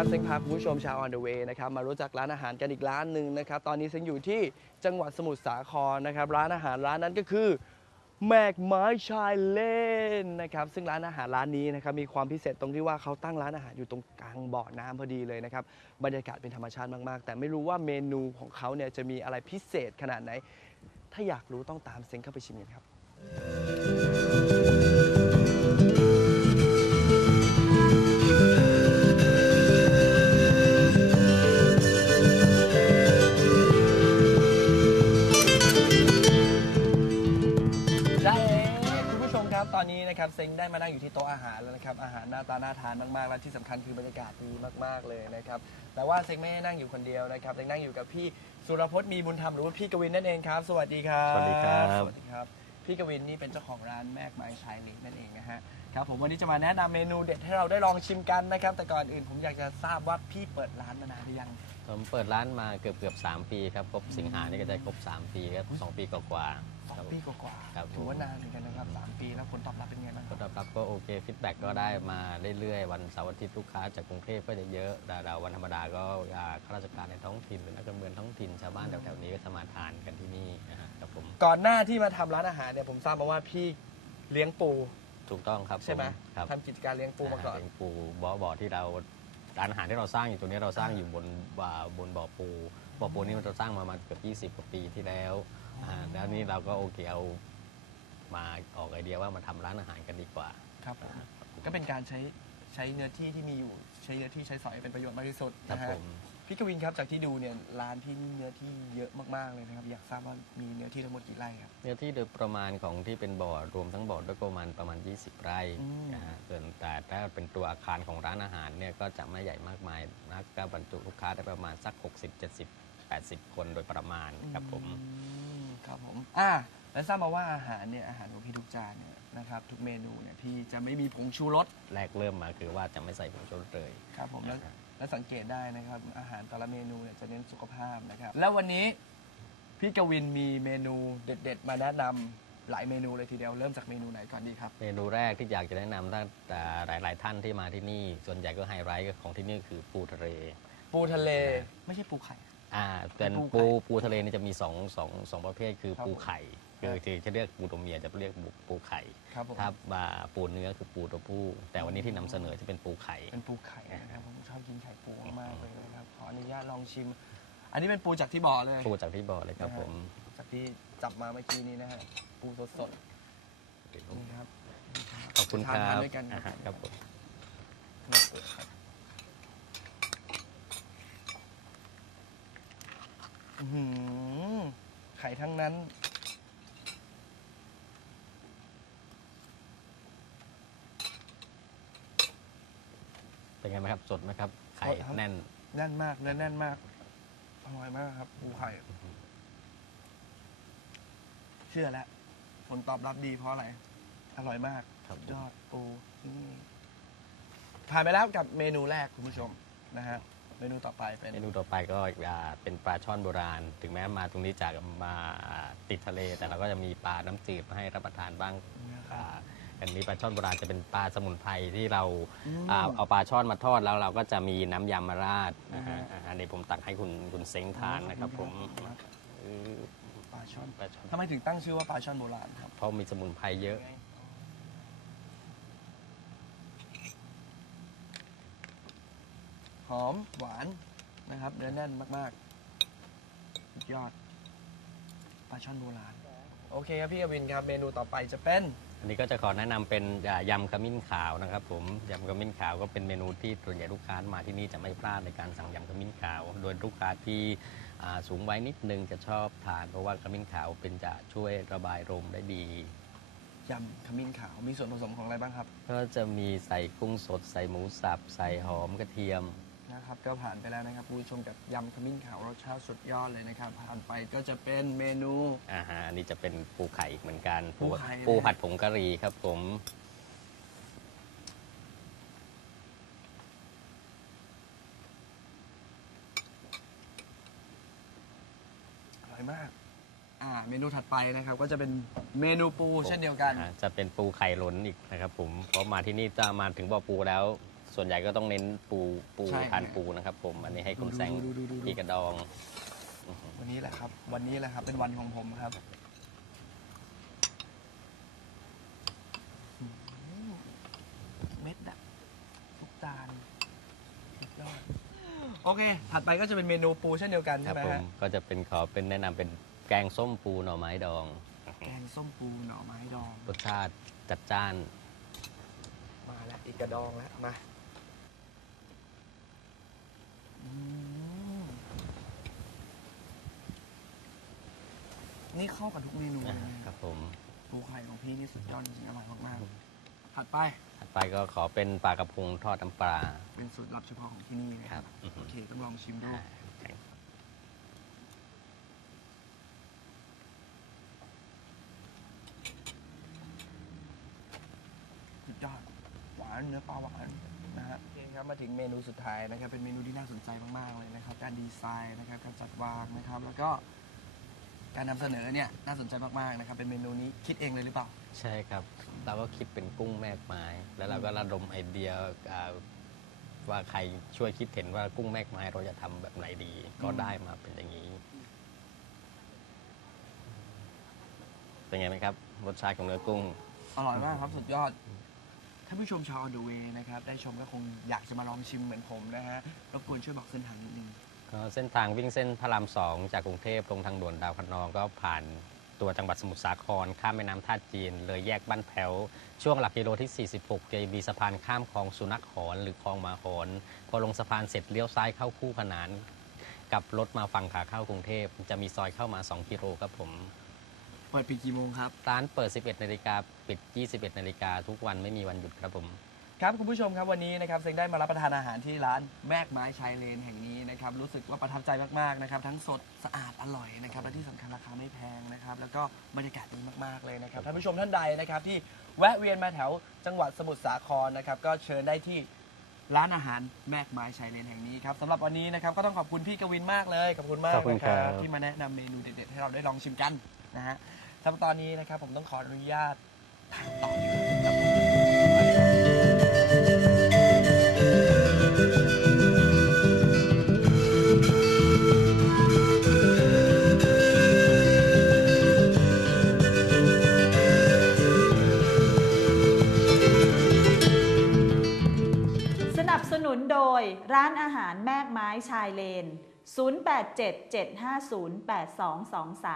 นะครับเซ็งพาคุณผู้ชมชาว on the way นะครับมารู้จักร้านอาหารกันอีกร้านหนึ่งนะครับตอนนี้เซ็งอยู่ที่จังหวัดสมุทรสาครนะครับร้านอาหารร้านนั้นก็คือแมกไม้ชายเลนนะครับซึ่งร้านอาหารร้านนี้นะครับมีความพิเศษตรงที่ว่าเขาตั้งร้านอาหารอยู่ตรงกลางบ่อน้ำพอดีเลยนะครับบรรยากาศเป็นธรรมชาติมากๆ แต่ไม่รู้ว่าเมนูของเขาเนี่ยจะมีอะไรพิเศษขนาดไหน ถ้าอยากรู้ต้องตามเซ็งเข้าไปชิมกันครับ ได้คุณผู้ชมครับตอนนี้นะครับเซ็งได้มานั่งอยู่ที่โต๊ะอาหารแล้วนะครับอาหารหน้าตาน่าทานมากๆและที่สำคัญคือบรรยากาศดีมากๆเลยนะครับแต่ว่าเซ็งไม่ได้นั่งอยู่คนเดียวนะครับเซ็งนั่งอยู่กับพี่สุรพจน์มีบุญธรรมหรือว่าพี่กวินนั่นเองครับสวัสดีครับสวัสดีครับ สวัสดีครับพี่กวินนี่เป็นเจ้าของร้านแมกไม้ชายเล็กนั่นเองนะฮะครับผมวันนี้จะมาแนะนำเมนูเด็ดให้เราได้ลองชิมกันนะครับแต่ก่อนอื่นผมอยากจะทราบว่าพี่เปิดร้านมานานหรือยัง ผมเปิดร้านมาเกือบเกือบสามปีครับครบสิงหานี่ก็จะครบ 3 ปีครับสองปีกว่าๆ สอครังบปีกว่าๆครับถือว่านานเหมือนกันนะครับสามปีแล้วผลตอบรับเป็นไงบ้างคผรับลตอบรับก็โอเคฟีดแบ็กก็ได้มาเรื่อยๆ วันเสาร์อาทิตย์ลูกค้าจากกรุงเทพก็จะเยอะแต่เราวันธรรมดาก็อ่าข้าราชการในท้องถิ่นหรือนักการเมืองท้องถิ่นชาวบ้านแถวๆนี้ก็จะมาทานกันที่นี่นะฮะครับผมก่อนหน้าที่มาทำร้านอาหารเนี่ยผมทราบมาว่าพี่เลี้ยงปูถูกต้องครับใช่ไหมครับทำกิจการเลี้ยงปูมาก่อน เป็นปูบ่อบ่อที่เราร้านอาหารที่เราสร้างอยู่ตัวนี้เราสร้างอยู่บนบ่าบนบ่อปูบ่อปูนี่มันเราสร้างมามาเกือบ20กว่าปีที่แล้ว อ่าแล้วนี่เราก็โอเคเอามาออกไอเดียว่ามาทำร้านอาหารกันดีกว่าครับผมก็เป็นการใช้ใช้เนื้อที่ที่มีอยู่ใช้เนื้อที่ใช้สอยให้เป็นประโยชน์มากที่สุดครับนะฮะผม พี่กวินครับจากที่ดูเนี่ยร้านพี่นี่เนื้อที่เยอะมากๆเลยนะครับ อยากทราบว่ามีเนื้อที่ทั้งหมดกี่ไร่ครับ เนื้อที่โดยประมาณของที่เป็นบ่อรวมทั้งบ่อด้วยประมาณประมาณ 20 ไร่อืม นะฮะส่วนแต่ถ้าเป็นตัวอาคารของร้านอาหารเนี่ยก็จะไม่ใหญ่มากมายนะก็บรรจุลูกค้าได้ประมาณสัก 60 70 80 คนโดยประมาณครับผม อืม ครับผมอ่าและทราบมาว่าอาหารเนี่ยอาหารของพี่ทุกจานเนี่ยนะครับทุกเมนูเนี่ยพี่จะไม่มีผงชูรสแรกเริ่มมาคือว่าจะไม่ใส่ผงชูรสเลย ครับผมแล้วนะฮะและสังเกตได้นะครับ อาหารแต่ละเมนูเนี่ยจะเน้นสุขภาพนะครับ แล้ววันนี้พี่กวินมีเมนูเด็ด ๆ มาแนะนำหลายเมนูเลยทีเดียวเริ่มจากเมนูไหนก่อนดีครับ เมนูแรกที่อยากจะแนะนำถ้าแต่หลาย ๆ ท่านที่มาที่นี่ ส่วนใหญ่ก็ไฮไลท์ของที่นี่คือปูทะเล ปูทะเลไม่ใช่ปูไข่ อ่าเป็นปูปูไข่ปูทะเลนี่จะมีสองสองสองประเภทคือครับปูไข่ครัคืบอที่จะเรียกปูตัวเมียจะเรียกปูไข่ครับผม ถ้ามาปูเนื้อคือปูตัวผู้ แต่วันนี้ที่นำเสนอจะเป็นปูไข่ เป็นปูไข่นะครับผมชอบกินไข่ปูมากๆเลยนะครับขออนุญาตลองชิม อันนี้เป็นปูจากที่บ่อเลย ปูจากที่บ่อเลยครับผมจากที่จับมาเมื่อกี้นี้นะฮะปูสดๆนี่ครับ ขอบคุณคทานรัทานบด้วยกัน อ่าฮะครับผม อื้อหือไข่ทั้งนั้น เป็นไงไหมครับ สดไหมครับ ไข่สดครับ แน่น แน่นมากเนื้อแน่นมากอร่อยมากครับปูไข่ เชื่อแล้วผลตอบรับดีเพราะอะไร อร่อยมากครับยอดปูนี่ผ่านไปแล้วกับเมนูแรกคุณผู้ชมนะฮะ เมนูต่อไปเป็นเมนูต่อไปก็อ่าเป็นปลาช่อนโบราณ ถึงแม้มาตรงนี้จากมาติดทะเล แต่เราก็จะมีปลาน้ำจืดมาให้รับประทานบ้างนะครับอ่าอันนี้ปลาช่อนโบราณจะเป็นปลาสมุนไพรที่เราอืมอ่าเอาปลาช่อนมาทอดแล้วเราก็จะมีน้ำยำมาราดนะฮะอือฮึอ่าอันนี้ผมตักให้คุณคุณเซ้งทานนะครับผมเออปลาช่อนปลาช่อนทำไมถึงตั้งชื่อว่าปลาช่อนโบราณครับ เพราะมีสมุนไพรเยอะ หอมหวานนะครับเนื้อแน่นมากๆสุดยอดปลาช่อนโบราณโอเคครับพี่กวินครับเมนูต่อไปจะเป็นอันนี้ก็จะขอแนะนำเป็นอ่ายำขมิ้นขาวนะครับ ผมยำขมิ้นขาวก็เป็นเมนูที่ส่วนใหญ่ลูกค้ามาที่นี่จะไม่พลาดในการสั่งยำขมิ้นขาว โดยลูกค้าที่อ่าสูงวัยนิดนึงจะชอบทานเพราะว่าขมิ้นขาวเป็นจะช่วยระบายลมได้ดียำขมิ้นขาวมีส่วนผสมของอะไรบ้างครับ ก็จะมีใส่กุ้งสดใส่หมูสับ ใส่หอมกระเทียม นะครับก็ผ่านไปแล้วนะครับคุณผู้ชมกับยำขมิ้นขาวรสชาติสุดยอดเลยนะครับ ผ่านไปก็จะเป็นเมนูอาหารอันนี้จะเป็นปูไข่อีกเหมือนกันปูไข่เลย ปูผัดผงกะหรี่ครับ ผมอร่อยมาก อ่า เมนูถัดไปนะครับ ก็จะเป็นเมนูปูเช่นเดียวกัน อ่าจะเป็นปูไข่ล้นอีกนะครับ ผมเพราะมาที่นี่จะมาถึงบ่อปูแล้ว ส่วนใหญ่ก็ต้องเน้นปูปูใช่ ทานปูนะครับ ผม อันนี้ให้คุณดูแซงดูดูดูดูปีกระดองวันนี้แหละครับ วันนี้แหละครับ เป็นวันของผมครับอืมเม็ดอะทุกจานสุดยอดโอเค ถัดไปก็จะเป็นเมนูปูเช่นเดียวกันคใช่รับไหมผมฮะก็จะเป็นขอเป็นแนะนำเป็นแกงส้มปูหน่อไม้ดองแกงส้มปูหน่อไม้ดอง รสชาติจัดจ้าน มาแล้วอีกกระดองแล้วมาอืม นี่เข้ากับทุกเมนูเลยนะครับผมปูไข่ของพี่นี่สุดยอดจริงๆอร่อยมากๆถัดไปถัดไปก็ขอเป็นปลากระพงทอดน้ำปลาเป็นสูตรลับเฉพาะของที่นี่นะครับอือฮึโอเคต้องลองชิมดูสุดยอดหวานเนื้อปลาหวานนะ ฮะโอเคครับมาถึงเมนูสุดท้ายนะครับ เป็นเมนูที่น่าสนใจมากๆเลยนะครับ การดีไซน์นะครับ การจัดวางนะครับ แล้วก็การนำเสนอเนี่ยน่าสนใจมากๆนะครับ เป็นเมนูนี้คิดเองเลยหรือเปล่า ใช่ครับ เราก็คิดเป็นกุ้งแม่กไม้ แล้วเราก็ระดมไอเดียอ่าว่าใครช่วยคิดเห็นว่ากุ้งแม่กไม้เราจะทำแบบไหนดี ก็อืมได้มาเป็นอย่างนี้ เป็นไงไหมครับรสชาติของเนื้อกุ้ง อร่อยมากครับ สุดยอด ท่านผู้ชมชาว On the way นะครับได้ชมก็คงอยากจะมาลองชิมเหมือนผมนะฮะรบกวนช่วยบอกเส้นทางนิดนึง ก็เส้นทางวิ่งเส้นพระรามสองจากกรุงเทพลงทางด่วนดาวคะนองก็ผ่านตัวจังหวัดสมุทรสาคร ข้ามแม่น้ำท่าจีน เลยแยกบ้านแพ้วช่วงหลักกิโลที่ 46 จะมีสะพานข้ามคลองสุนัขหอนหรือคลองหมาหอน พอลงสะพานเสร็จเลี้ยวซ้ายเข้าคู่ขนาน กับรถมาฝั่งขาเข้ากรุงเทพจะมีซอยเข้ามา 2 กิโลครับผม เปิดปิดกี่โมงครับ ร้านเปิด 11 นาฬิกาปิด 21 นาฬิกาทุกวันไม่มีวันหยุดครับผม ครับคุณผู้ชมครับวันนี้นะครับเซ็งได้มารับประทานอาหารที่ร้านแมกไม้ชายเลนแห่งนี้นะครับรู้สึกว่าประทับใจมากๆนะครับทั้งสดสะอาดอร่อยนะครับและที่สำคัญราคาไม่แพงนะครับแล้วก็บรรยากาศดีมากๆเลยนะครับท่านผู้ชมท่านใดนะครับที่แวะเวียนมาแถวจังหวัดสมุทรสาครนะครับก็เชิญได้ที่ร้านอาหารแมกไม้ชายเลนแห่งนี้ครับสำหรับวันนี้นะครับก็ต้องขอบคุณพี่กวินมากเลยขอบคุณมากขอบคุณนะครับครับที่มาแนะนำเมนูเด็ดๆให้เราได้ลองชิมกัน นะฮะสำหรับตอนนี้นะครับผมต้องขออนุญาตทานต่อครับผมสนับสนุนโดยร้านอาหารแมกไม้ชายเลน 0877508223